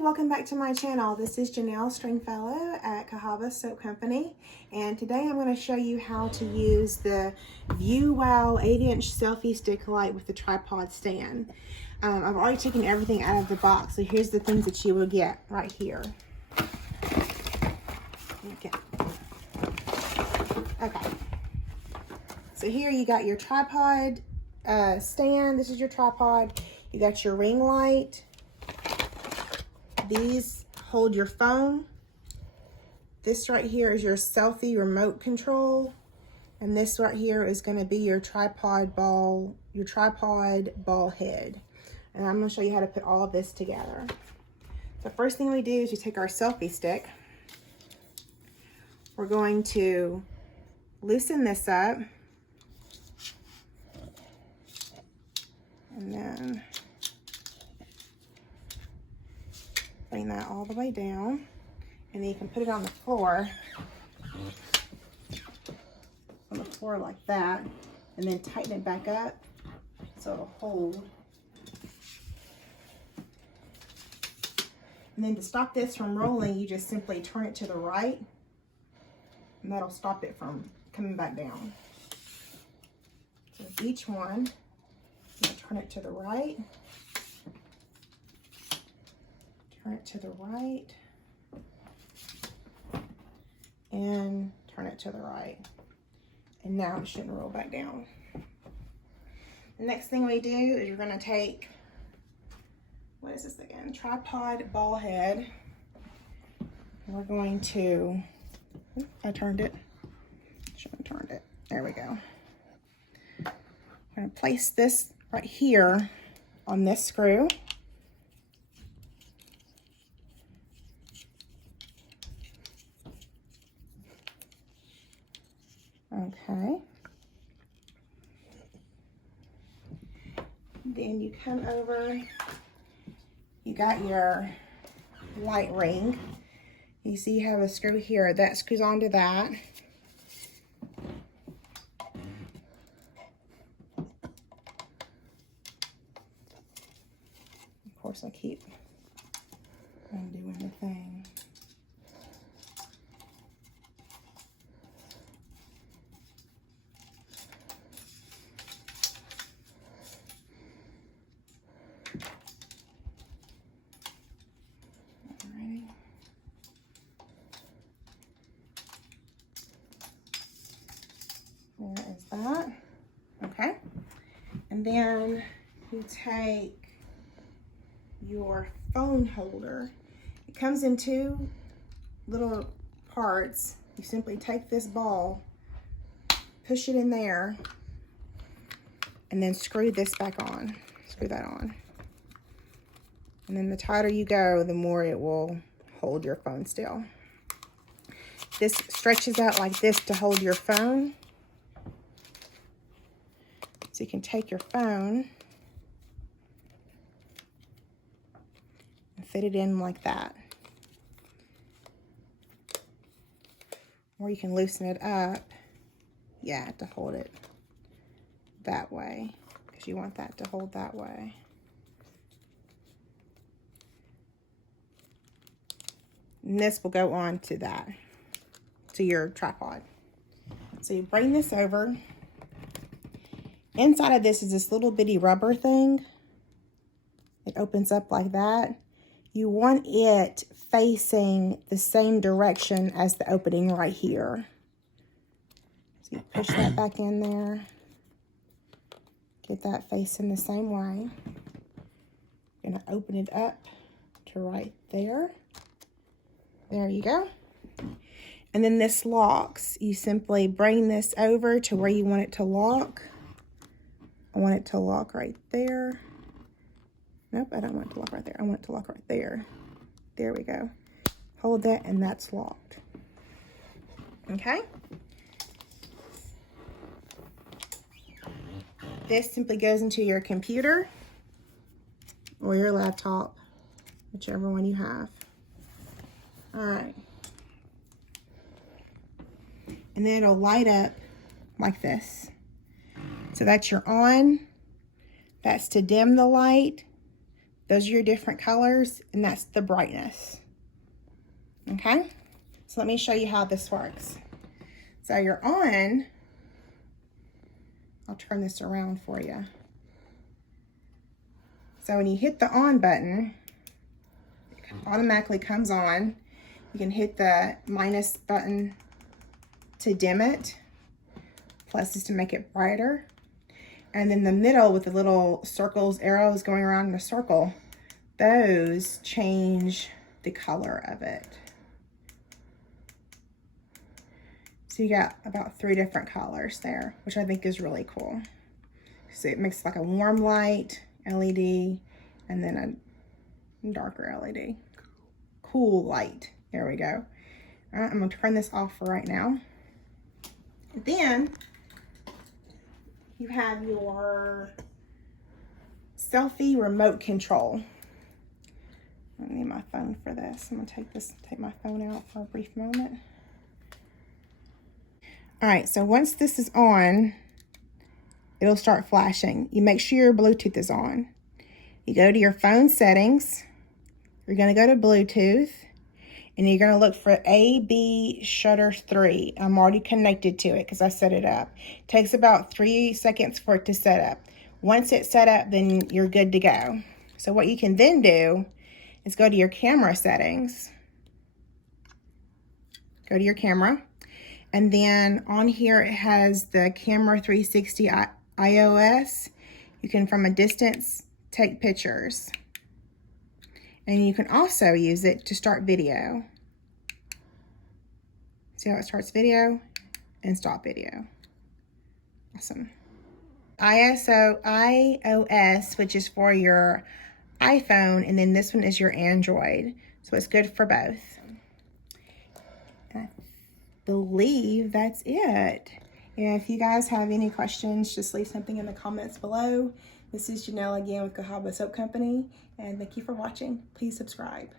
welcome back to my channel. This is Janelle Stringfellow at Cahaba Soap Company, and today I'm going to show you how to use the Viewow 8-inch selfie stick light with the tripod stand. I've already taken everything out of the box, so here's the things that you will get right here. Okay. So here you got your tripod stand. This is your tripod. You got your ring light. These hold your phone. This right here is your selfie remote control. And this right here is going to be your tripod ball head. And I'm going to show you how to put all of this together. The first thing we do is we take our selfie stick. We're going to loosen this up. And then bring that all the way down, and then you can put it on the floor like that, and then tighten it back up so it'll hold. And then to stop this from rolling, you just simply turn it to the right, and that'll stop it from coming back down. So each one, turn it to the right, turn it to the right, and turn it to the right. And now it shouldn't roll back down. The next thing we do is you're going to take, what is this again? Tripod ball head. We're going to, I turned it. Shouldn't have turned it. There we go. I'm going to place this right here on this screw. Okay. Then you come over, you got your light ring. You see you have a screw here that screws onto that. Of course, I keep undoing the thing. There is that. Okay. And then you take your phone holder. It comes in two little parts. You simply take this ball, push it in there, and then screw this back on. Screw that on. And then the tighter you go, the more it will hold your phone still. This stretches out like this to hold your phone. So you can take your phone and fit it in like that. Or you can loosen it up, yeah, to hold it that way, because you want that to hold that way. And this will go on to that, to your tripod. So you bring this over. Inside of this is this little bitty rubber thing. It opens up like that. You want it facing the same direction as the opening right here. So you push that back in there. Get that facing the same way. You're going to open it up to right there. There you go. And then this locks. You simply bring this over to where you want it to lock. I want it to lock right there. Nope, I don't want it to lock right there. I want it to lock right there. There we go. Hold that, and that's locked. Okay? This simply goes into your computer or your laptop, whichever one you have. All right. And then it'll light up like this. So that's your on. That's to dim the light. Those are your different colors, and that's the brightness. Okay? So let me show you how this works. So you're on, I'll turn this around for you. So when you hit the on button, it automatically comes on. You can hit the minus button to dim it. Plus is to make it brighter. And then the middle with the little circles, arrows going around in a circle, those change the color of it. So you got about 3 different colors there, which I think is really cool. So it makes like a warm light LED and then a darker LED. Cool light. There we go. All right, I'm gonna turn this off for right now. And then you have your selfie remote control. I need my phone for this. I'm gonna take my phone out for a brief moment. All right, so once this is on, it'll start flashing. You make sure your Bluetooth is on. You go to your phone settings. You're gonna go to Bluetooth, and you're gonna look for AB Shutter 3. I'm already connected to it because I set it up. It takes about 3 seconds for it to set up. Once it's set up, then you're good to go. So what you can then do is go to your camera settings. Go to your camera. And then on here, it has the Camera 360 iOS. You can, from a distance, take pictures. And you can also use it to start video. See how it starts video and stop video. Awesome. iOS, which is for your iPhone, and then this one is your Android. So it's good for both. I believe that's it. If you guys have any questions, just leave something in the comments below. This is Janelle again with Cahaba Soap Company, and thank you for watching. Please subscribe.